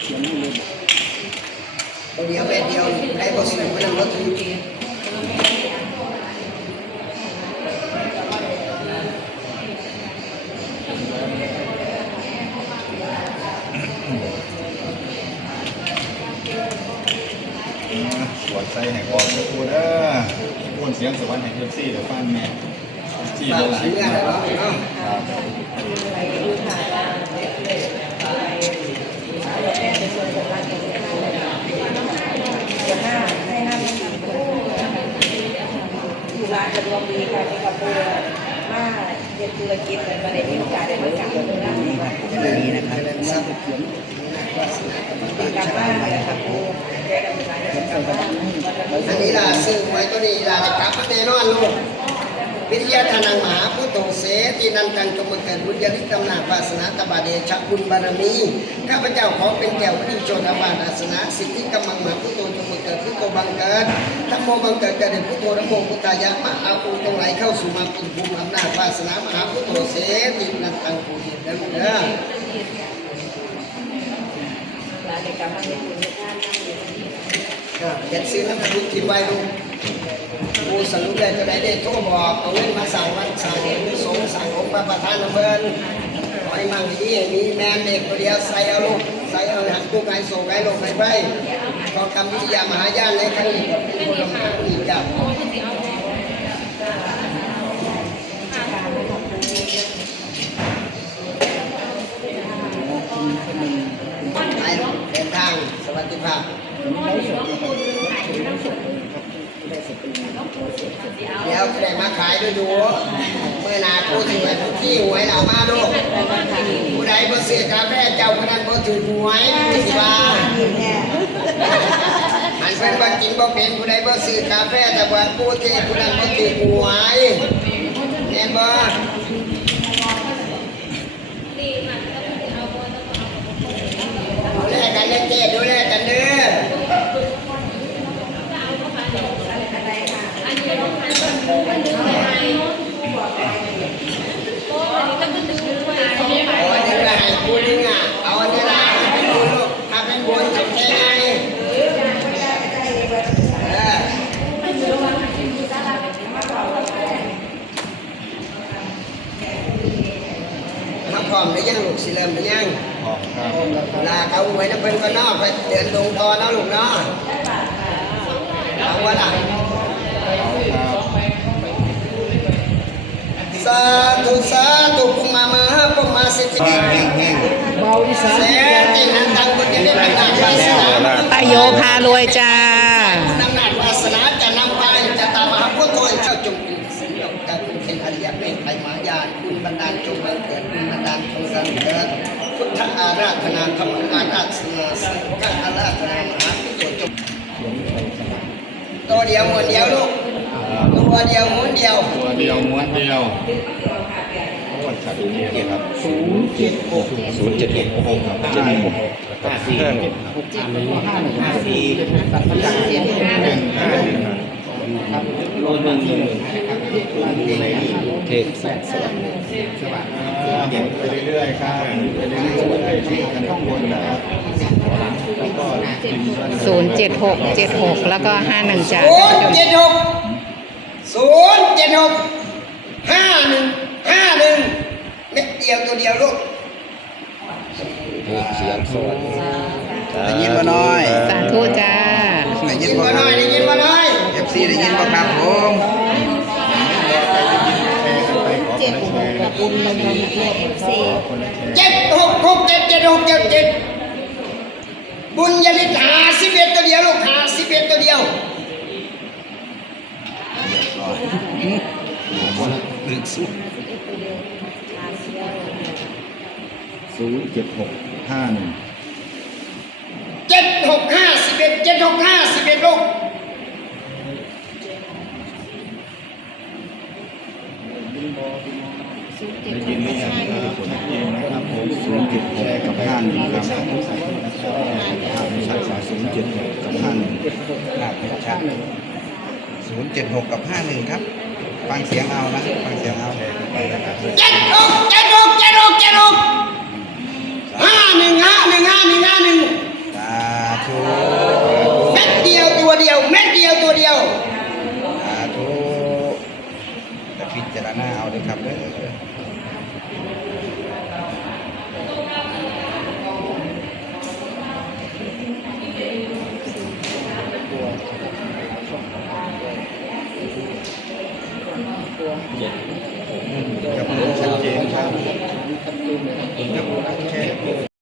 เดียวแม่เดียวได้บ่สูงมันบ่ถูกสวดใจแห่งออกสักคนเด้อพูนเสียงสวรรค์แห่งเอฟซีเดี๋ยวฟันแม่ที่ฝากหลายเสื้อแล้วเนาะครับ อยู่ร้านจะรวมดีค่ะมีกับเพื่อมาเรียน ธุรกิจแต่มาได้มีโอการได้มาจับเรื่องนี้ค่ะนี่นะครับเป็นกลับบ้านเลยค่ะครูแกกันเวลาจะกลับอันนี้ล่ะซื้อไว้ก็นี่ล่ะจะกลับมาแน่นอนลูก วิทยาทานังมหาพุทโธเสตินันตังจงมาเกิดบุญญาลิกำนาภาสนาตบาเดชะบุญบารมี ข้าพเจ้าขอเป็นแก้ววิโชตบาอาสนะสิทธิกำมังมหาพุทโธจงมาเกิดพุทโธบังเกิดธรรมโมบังเกิดเกิดพุทโธธรรมโมพุทธายะมหาภูตรงไหลเข้าสู่มาเป็นภูมิอำนาจวาสนามหาพุทโธเสตินันตังภูเห็นเด้อเด้อร้านจะกลับมาเรียนธุรกิจท่านนั่งอยู่ก็เขียนซื้อน้ำพุทิมไว้ลูก กูสรุปได้จะได้ได้โทรบอกเอาเงินมาสั่งวัดสั่งผู้สงสั่งองค์พระประธานอำเภอขอให้มั่งดีมีแมนเด็กตัวเดียวใส่เอาลูกใส่เอาหันตู้ไก่ส่งไก่ลงไปไปขอกรรมวิทยามหายานในครั้งนี้เป็นคนละมหาอีกกับไปเดินทางสวัสดิภาพ เดี๋ยวจะได้มาขายด้วยดูเมื่อนาผู้ถือที่หวยเหล่ามาดูผู้ใดบ่ซื้อกาแฟเจ้าคนนั้นบ่ถือหวยสิว่าอันเป็นว่ากินบ่เป็นผู้ใดบ่ซื้อกาแฟแต่ว่าผู้เทผู้นั้นบ่ถือหวยเห็นบ่ดูแลกันเด้อเจ๊ดูแลกันเด้อ เอาอันนี้ ละให้กูนึงอะเอาอันนี้ละให้กูลูกถ้าเป็นบุญทำแค่ไงเออถ้าพร้อมหรือยังลูกสิเริ่มหรือยังออกครับลาเอาไว้นะเพิ่นก็นอกไปเดินลงทอเนาะลูกเนาะเอาวะล่ะครับสาธุสาธุปุมามาปุมาสิท ป้าแห้งแห้งเสตินันตังบุญยังได้เป็นนางวาสนาปโยพารวยจ้าอำนาจวาสนาจะนำไปจะตามมหาพุทโธเจ้าจงเป็นสิ่งของการคุณเป็นอริยเมตไตรมหายานคุณบันดาลจงบังเกิดคุณบันดาลจงสังเกิดพุทธอาราธนาธรรมอาราธนาสังฆอาราธนามหาพุทโธจงตัวเดียวม้วนเดียวลูกตัวเดียวม้วนเดียวตัวเดียวม้วนเดียว คนขัดดูนี่ครับศูนย์เจ็ดหกศูนย์เจ็ดหกครับเจ็ดหกห้าสี่ห้าหนึ่งห้าสี่หนึ่งห้าหนึ่งครับโลหนึ่งหนึ่งเทศแสนสวัสดิ์ไปเรื่อยๆครับไปเรื่อยๆที่กันข้างบนนะครับแล้วก็กินบ้าน07676แล้วก็51จ้าศูนย์เจ็ดหกศูนย์เจ็ดหกห้าหนึ่งห้าหนึ่ง เม็ดเดียวตัวเดียวลูกได้ยินมาน้อยสาธุจ้าได้ยิยินนบ่มาคหรัน่อยได้ยินมาหน่อยบ FC ได้ยินบ่ครับผมเจ็ดหกกับบุญมันมีเอฟซีเจ็ดหกหกเจ็ดเจ็ดหกเจ็ดเจ็ดบุญยลิตหาสิบเอ็ดตัวเดียวลูกหาสิบเอ็ดตัวเดียวลึกสุด ศูนย์เจ็ดหกห้าหนึ่งเจ็ดหกห้าสิบเอ็ดเจ็ดหกห้าสิบเอ็ดลูกได้ยินหรือยังครับผมได้ยินนะครับผมศูนย์เจ็ดหกกับห้าหนึ่งครับใส่ใส่ใส่ใส่ศูนย์เจ็ดหกกับห้าหนึ่งครับชัดศูนย์เจ็ดหกกับห้าหนึ่งครับ ฟังเสียงเอานะ ฟังเสียงเอาไปนะครับเจ็ดหกเจ็ดหกเจ็ดหกเจ็ดหก หน้าเอาเลยครับเด้อ